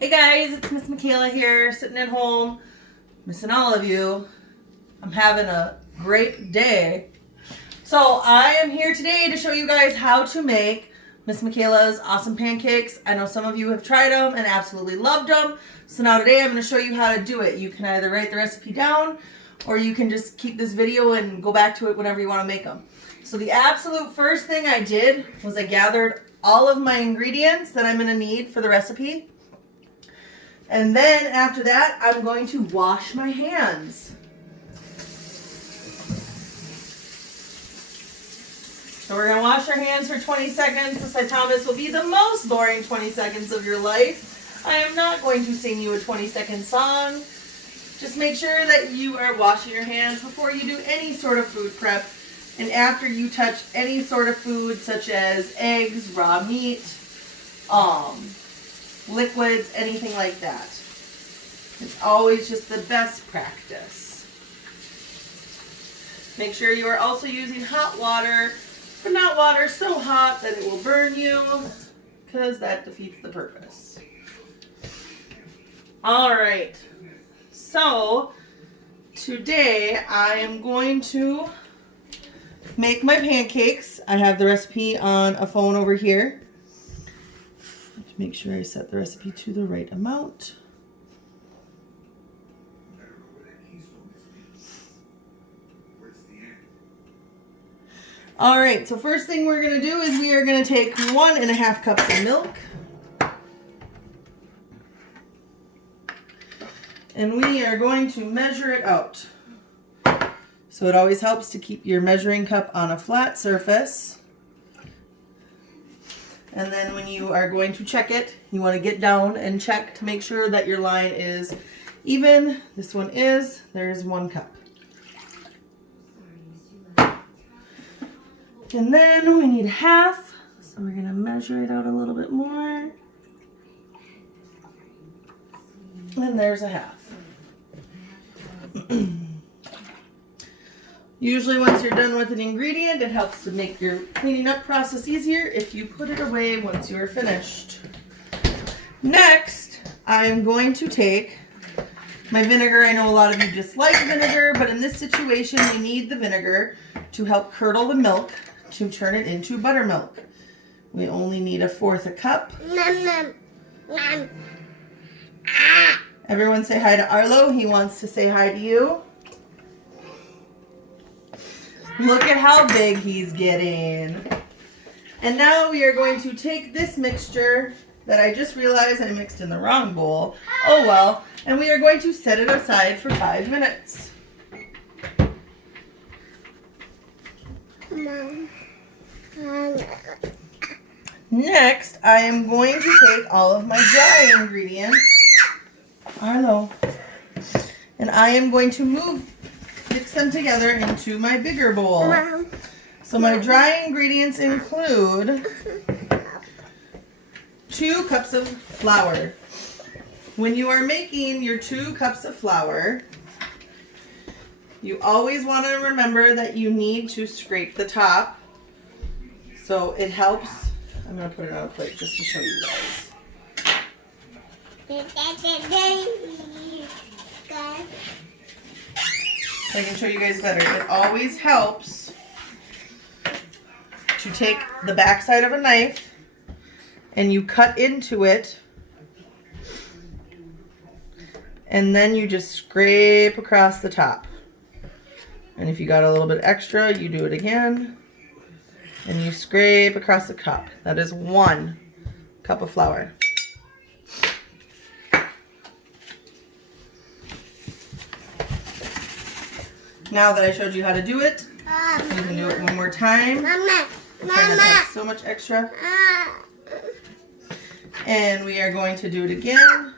Hey guys, it's Miss Michaela here, sitting at home, missing all of you. I'm having a great day. So I am here today to show you guys how to make Miss Michaela's awesome pancakes. I know some of you have tried them and absolutely loved them. So now today I'm going to show you how to do it. You can either write the recipe down or you can just keep this video and go back to it whenever you want to make them. So the absolute first thing I did was I gathered all of my ingredients that I'm going to need for the recipe. And then after that, I'm going to wash my hands. So we're going to wash our hands for 20 seconds. This, I promise, will be the most boring 20 seconds of your life. I am not going to sing you a 20-second song. Just make sure that you are washing your hands before you do any sort of food prep and after you touch any sort of food such as eggs, raw meat, liquids, anything like that. It's always just the best practice. Make sure you are also using hot water, but not water so hot that it will burn you, because that defeats the purpose. Alright, so today I am going to make my pancakes. I have the recipe on a phone over here. Make sure I set the recipe to the right amount. Alright, so first thing we're going to do is we are going to take 1.5 cups of milk. And we are going to measure it out. So it always helps to keep your measuring cup on a flat surface. And then when you are going to check it, you want to get down and check to make sure that your line is even. This one is. There's 1 cup. And then we need half. So we're going to measure it out a little bit more. And there's a half. Usually once you're done with an ingredient, it helps to make your cleaning up process easier if you put it away once you are finished. Next, I'm going to take my vinegar. I know a lot of you dislike vinegar, but in this situation, you need the vinegar to help curdle the milk to turn it into buttermilk. We only need 1/4 cup. Everyone say hi to Arlo. He wants to say hi to you. Look at how big he's getting. And now we are going to take this mixture that I just realized I mixed in the wrong bowl. Oh well. And we are going to set it aside for 5 minutes. Next, I am going to take all of my dry ingredients. Arlo. And I am going to mix them together into my bigger bowl. So my dry ingredients include 2 cups of flour. When you are making your 2 cups of flour, you always want to remember that you need to scrape the top. So it helps. I'm going to put it on a plate just to show you guys. I can show you guys better. It always helps to take the back side of a knife and you cut into it, and then you just scrape across the top. And if you got a little bit extra, you do it again and you scrape across the cup. That is 1 cup of flour. Now that I showed you how to do it, you can do it one more time. Try not to have so much extra. And we are going to do it again.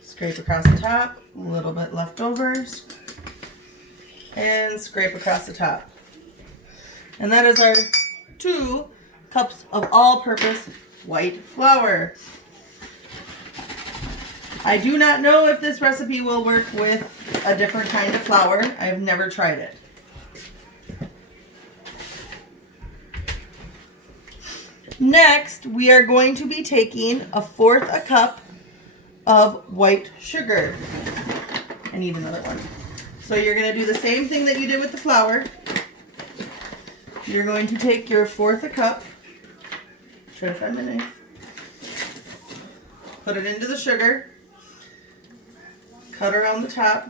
Scrape across the top, a little bit left over, and scrape across the top. And that is our 2 cups of all-purpose white flour. I do not know if this recipe will work with a different kind of flour. I've never tried it. Next, we are going to be taking 1/4 a cup of white sugar. I need another one. So you're going to do the same thing that you did with the flour. You're going to take your 1/4 a cup, try to find my knife, put it into the sugar, cut around the top,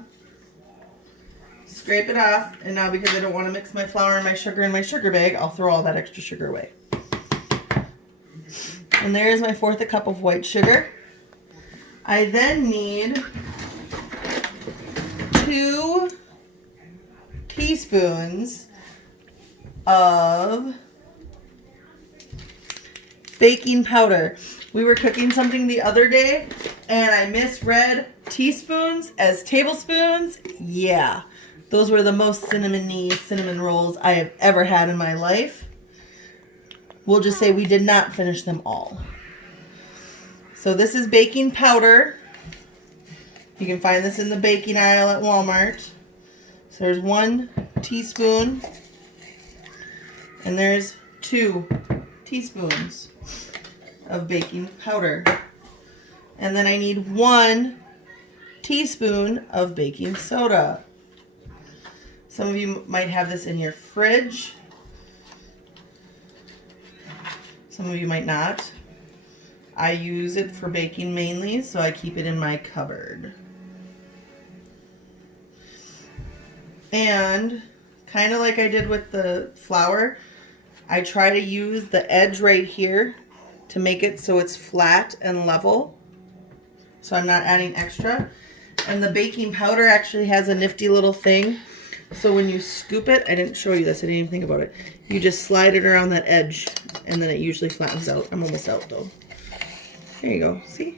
scrape it off, and now because I don't want to mix my flour and my sugar in my sugar bag, I'll throw all that extra sugar away. And there's my 1/4 a cup of white sugar. I then need 2 teaspoons of baking powder. We were cooking something the other day and I misread teaspoons as tablespoons. Yeah, those were the most cinnamony cinnamon rolls I have ever had in my life. We'll just say we did not finish them all. So this is baking powder. You can find this in the baking aisle at Walmart. So there's 1 teaspoon and there's 2 teaspoons of baking powder. And then I need 1 teaspoon of baking soda. Some of you might have this in your fridge. Some of you might not. I use it for baking mainly, so I keep it in my cupboard. And kind of like I did with the flour, I try to use the edge right here to make it so it's flat and level. So I'm not adding extra. And the baking powder actually has a nifty little thing. So when you scoop it, I didn't show you this, I didn't even think about it. You just slide it around that edge and then it usually flattens out. I'm almost out though. There you go, see?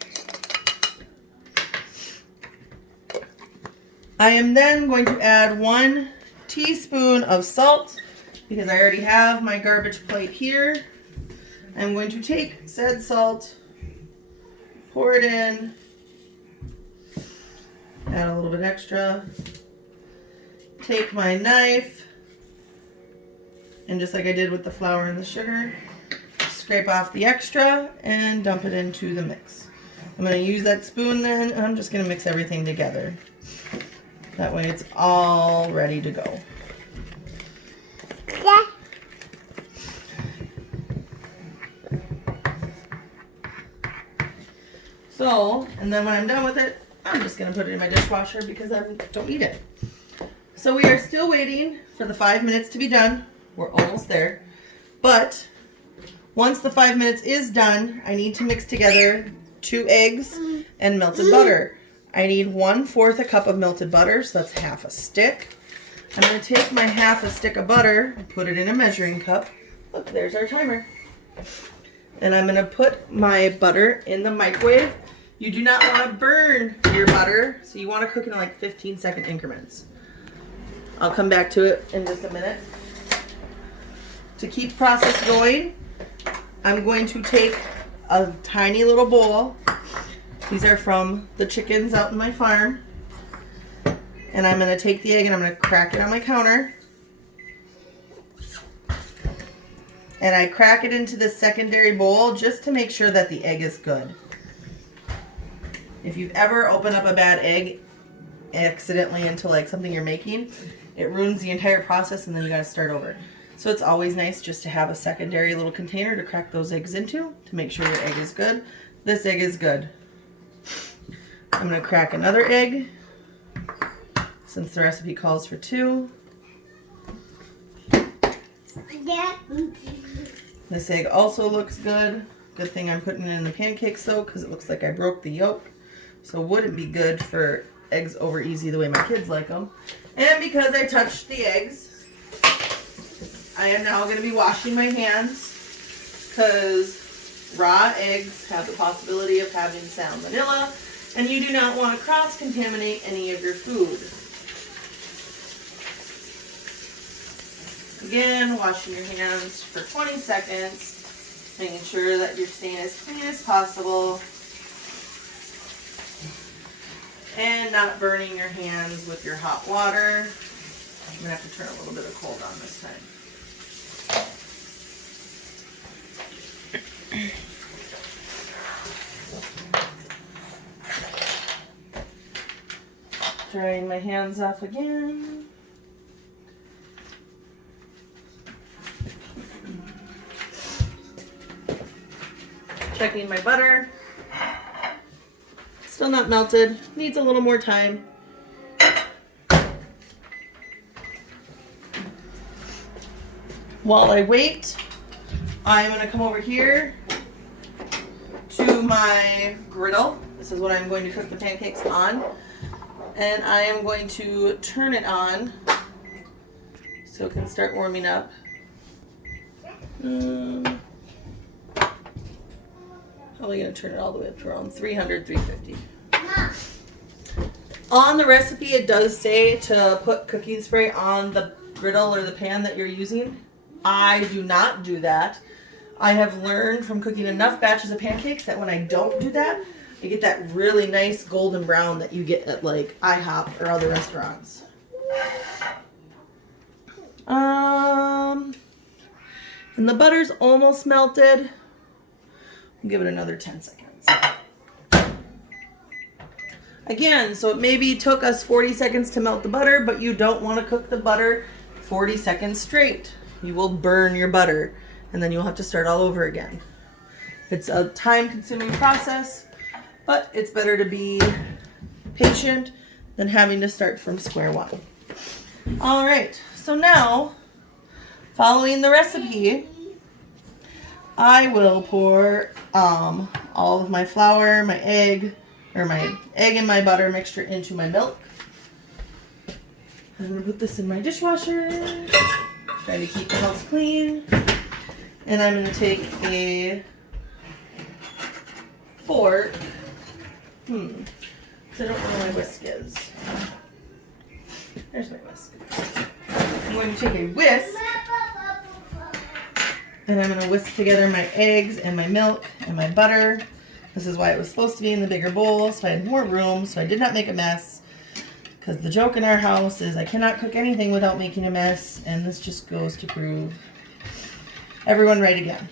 I am then going to add 1 teaspoon of salt because I already have my garbage plate here. I'm going to take said salt, pour it in, add a little bit extra, take my knife, and just like I did with the flour and the sugar, scrape off the extra and dump it into the mix. I'm going to use that spoon then, and I'm just going to mix everything together. That way it's all ready to go. Yeah. So, and then when I'm done with it, I'm just going to put it in my dishwasher because I don't need it. So we are still waiting for the 5 minutes to be done. We're almost there. But once the 5 minutes is done, I need to mix together 2 eggs and melted butter. I need 1/4 a cup of melted butter, so that's half a stick. I'm going to take my half a stick of butter and put it in a measuring cup. Look, there's our timer. And I'm going to put my butter in the microwave. You do not want to burn your butter, so you want to cook in like 15-second increments. I'll come back to it in just a minute. To keep the process going, I'm going to take a tiny little bowl. These are from the chickens out in my farm. And I'm going to take the egg and I'm going to crack it on my counter. And I crack it into this secondary bowl just to make sure that the egg is good. If you've ever opened up a bad egg accidentally into like something you're making, it ruins the entire process and then you got to start over. So it's always nice just to have a secondary little container to crack those eggs into to make sure your egg is good. This egg is good. I'm going to crack another egg since the recipe calls for 2. This egg also looks good. Good thing I'm putting it in the pancakes though, because it looks like I broke the yolk. So it wouldn't be good for eggs over easy the way my kids like them. And because I touched the eggs, I am now going to be washing my hands because raw eggs have the possibility of having salmonella, and you do not want to cross-contaminate any of your food. Again, washing your hands for 20 seconds, making sure that you're staying as clean as possible, and not burning your hands with your hot water. I'm going to have to turn a little bit of cold on this time. Drying my hands off again. Checking my butter. Still not melted. Needs a little more time. While I wait, I'm going to come over here to my griddle. This is what I'm going to cook the pancakes on. And I am going to turn it on so it can start warming up. Probably going to turn it all the way up to around 300, 350. On the recipe, it does say to put cooking spray on the griddle or the pan that you're using. I do not do that. I have learned from cooking enough batches of pancakes that when I don't do that, you get that really nice golden brown that you get at like IHOP or other restaurants. And the butter's almost melted. I'll give it another 10 seconds. Again, so it maybe took us 40 seconds to melt the butter, but you don't want to cook the butter 40 seconds straight. You will burn your butter, and then you'll have to start all over again. It's a time-consuming process, but it's better to be patient than having to start from square one. All right, so now, following the recipe, I will pour all of my flour, my egg and my butter mixture into my milk. I'm going to put this in my dishwasher, try to keep the house clean, and I'm going to take a fork. I don't know where my whisk is. There's my whisk. I'm going to take a whisk, and I'm going to whisk together my eggs and my milk and my butter. This is why it was supposed to be in the bigger bowl, so I had more room, so I did not make a mess. Because the joke in our house is I cannot cook anything without making a mess, and this just goes to prove everyone right again.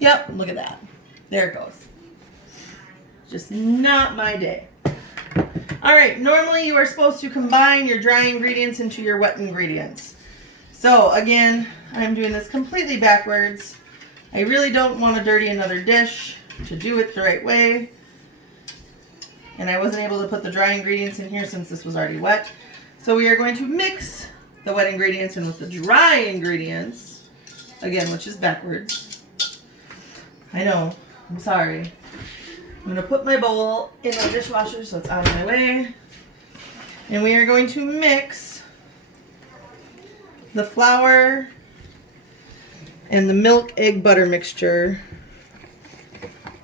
Yep, look at that. There it goes. Just not my day. All right, normally you are supposed to combine your dry ingredients into your wet ingredients. So again, I'm doing this completely backwards. I really don't want to dirty another dish to do it the right way. And I wasn't able to put the dry ingredients in here since this was already wet. So we are going to mix the wet ingredients in with the dry ingredients. Again, which is backwards. I know, I'm sorry. I'm going to put my bowl in my dishwasher so it's out of my way. And we are going to mix the flour and the milk, egg, butter mixture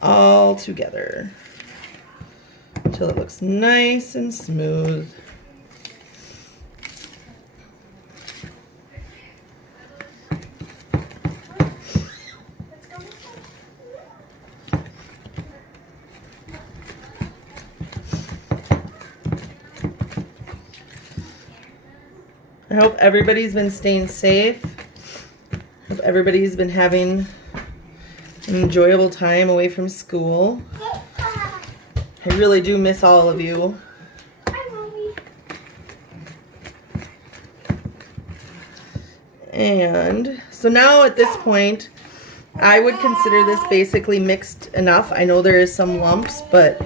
all together until it looks nice and smooth. I hope everybody's been staying safe. Hope everybody's been having an enjoyable time away from school. I really do miss all of you. Hi, Mommy. And so now at this point, I would consider this basically mixed enough. I know there is some lumps, but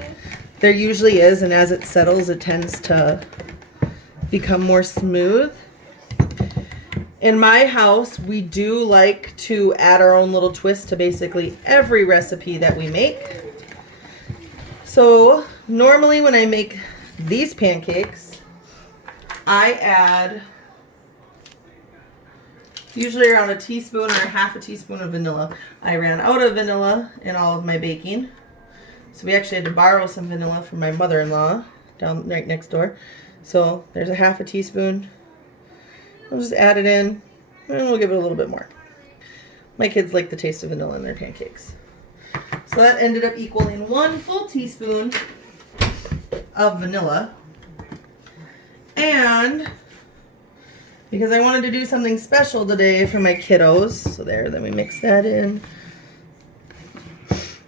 there usually is, and as it settles, it tends to become more smooth. In my house, we do like to add our own little twist to basically every recipe that we make. So normally when I make these pancakes, I add usually around a teaspoon or a half a teaspoon of vanilla. I ran out of vanilla in all of my baking. So we actually had to borrow some vanilla from my mother-in-law down right next door. So there's a half a teaspoon. I'll just add it in, and we'll give it a little bit more. My kids like the taste of vanilla in their pancakes. So that ended up equaling 1 full teaspoon of vanilla. And because I wanted to do something special today for my kiddos. So there, then we mix that in.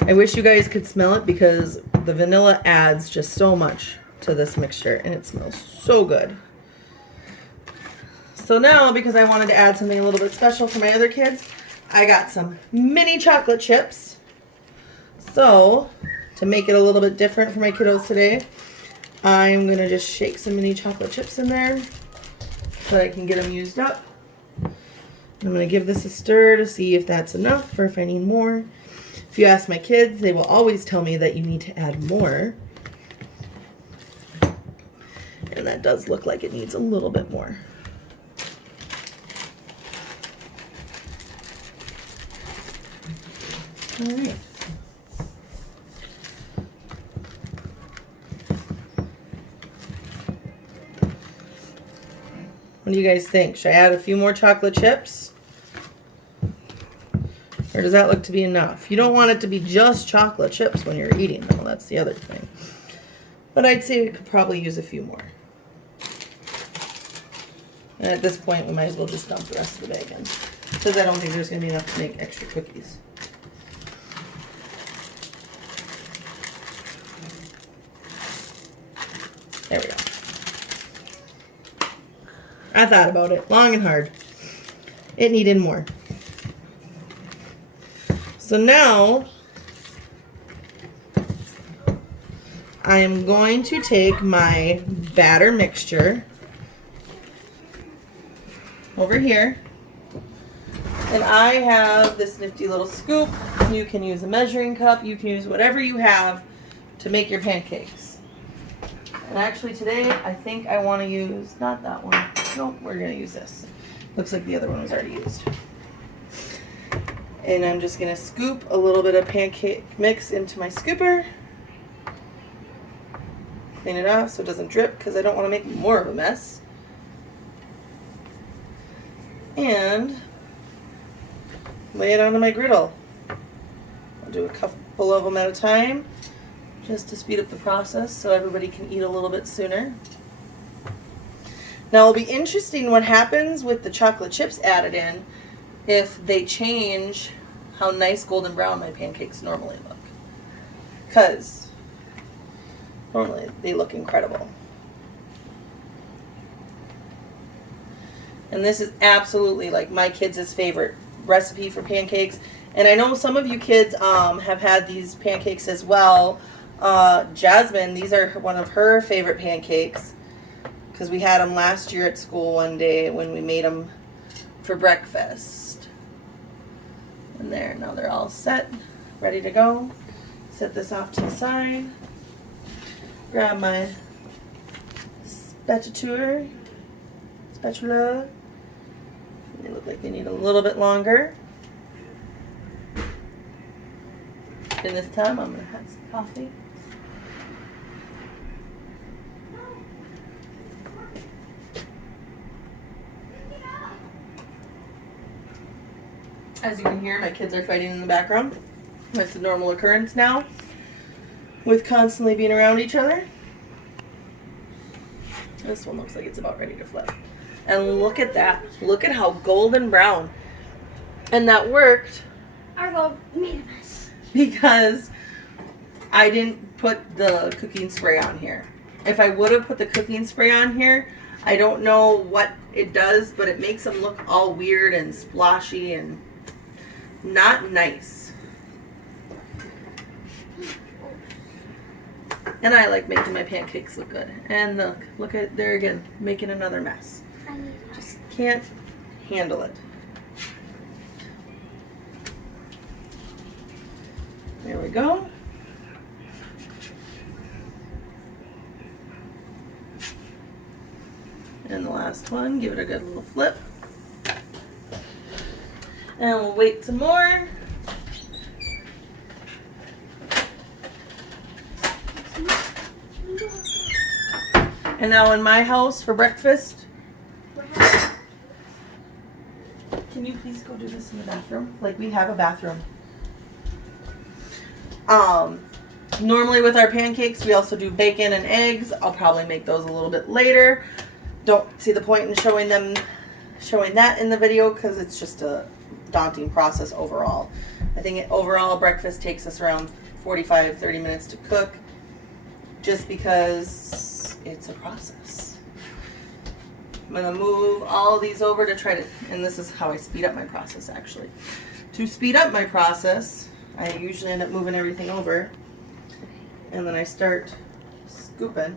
I wish you guys could smell it because the vanilla adds just so much to this mixture and it smells so good. So now, because I wanted to add something a little bit special for my other kids, I got some mini chocolate chips. So, to make it a little bit different for my kiddos today, I'm going to just shake some mini chocolate chips in there so that I can get them used up. I'm going to give this a stir to see if that's enough or if I need more. If you ask my kids, they will always tell me that you need to add more. And that does look like it needs a little bit more. All right. What do you guys think? Should I add a few more chocolate chips? Or does that look to be enough? You don't want it to be just chocolate chips when you're eating them. That's the other thing. But I'd say we could probably use a few more. And at this point, we might as well just dump the rest of the bag in, because I don't think there's going to be enough to make extra cookies. There we go. I thought about it long and hard. It needed more. So now I am going to take my batter mixture over here, and I have this nifty little scoop. You can use a measuring cup, you can use whatever you have to make your pancakes. And actually today I think I want to use not that one. Nope, we're going to use this. Looks like the other one was already used. And I'm just going to scoop a little bit of pancake mix into my scooper. Clean it off so it doesn't drip because I don't want to make more of a mess. And lay it onto my griddle. I'll do a couple of them at a time just to speed up the process so everybody can eat a little bit sooner. Now it'll be interesting what happens with the chocolate chips added in if they change how nice golden brown my pancakes normally look. Because normally they look incredible. And this is absolutely like my kids' favorite recipe for pancakes. And I know some of you kids have had these pancakes as well. Jasmine, these are one of her favorite pancakes because we had them last year at school one day when we made them for breakfast. And there, now they're all set, ready to go. Set this off to the side. Grab my spatula. They look like they need a little bit longer. And this time I'm going to have some coffee. As you can hear, my kids are fighting in the background. That's a normal occurrence now with constantly being around each other. This one looks like it's about ready to flip. And look at that. Look at how golden brown. And that worked. Our gold made a mess. Because I didn't put the cooking spray on here. If I would have put the cooking spray on here, I don't know what it does, but it makes them look all weird and splotchy and not nice. And I like making my pancakes look good. And look at there again, making another mess. Just can't handle it. There we go. And the last one, give it a good little flip. And we'll wait some more. And now in my house for breakfast, can you please go do this in the bathroom? Like, we have a bathroom. Normally with our pancakes, we also do bacon and eggs. I'll probably make those a little bit later. Don't see the point in showing them showing that in the video because it's just a daunting process overall. I think overall breakfast takes us around 45-30 minutes to cook just because it's a process. I'm going to move all of these over to try to, and this is how I speed up my process actually. To speed up my process, I usually end up moving everything over and then I start scooping.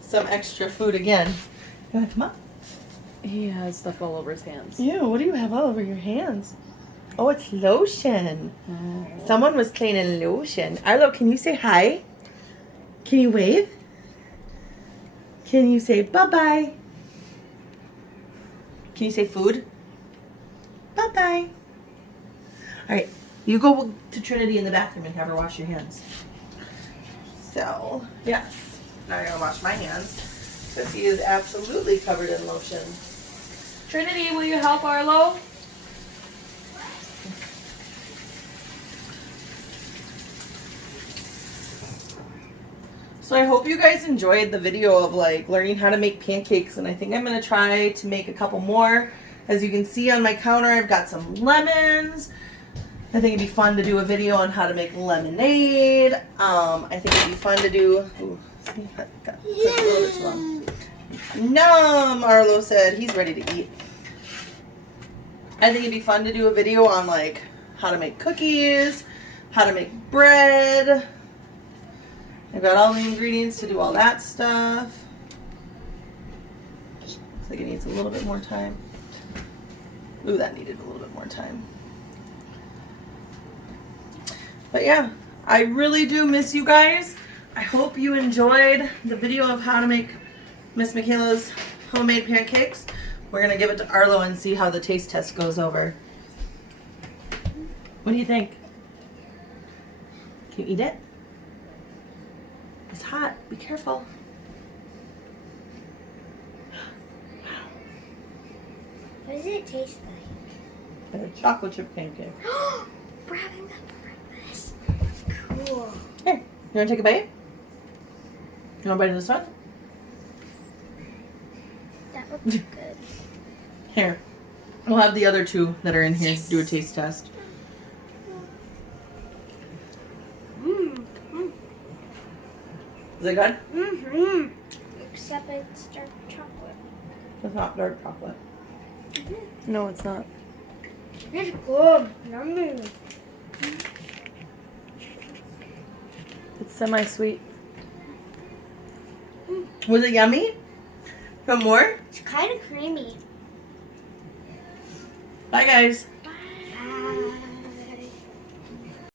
Some extra food again. You want to come up? He has stuff all over his hands. Ew, what do you have all over your hands? Oh, it's lotion. Oh. Someone was cleaning lotion. Arlo, can you say hi? Can you wave? Can you say bye-bye? Can you say food? Bye-bye. All right, you go to Trinity in the bathroom and have her wash your hands. So, yes. Now I'm going to wash my hands because he is absolutely covered in lotion. Trinity, will you help Arlo? So I hope you guys enjoyed the video of like learning how to make pancakes, and I think I'm going to try to make a couple more. As you can see on my counter, I've got some lemons. I think it'd be fun to do a video on how to make lemonade. I think it'd be fun to do... Ooh, see, I got a little bit too long. Nom, Arlo said. He's ready to eat. I think it'd be fun to do a video on like how to make cookies, how to make bread. I've got all the ingredients to do all that stuff. Looks like it needs a little bit more time. Ooh, that needed a little bit more time. But yeah, I really do miss you guys. I hope you enjoyed the video of how to make Miss Michaela's homemade pancakes. We're going to give it to Arlo and see how the taste test goes over. What do you think? Can you eat it? It's hot. Be careful. What does it taste like? A chocolate chip pancake. We're having that for breakfast. Cool. Here, you want to take a bite? You want to bite of this one? That looks good. Here. We'll have the other two that are in here do a taste test. Is it good? Mm-hmm. Except it's dark chocolate. It's not dark chocolate. No, it's not. It's good. Yummy. It's semi-sweet. Was it yummy? Want more? It's kind of creamy. Bye, guys.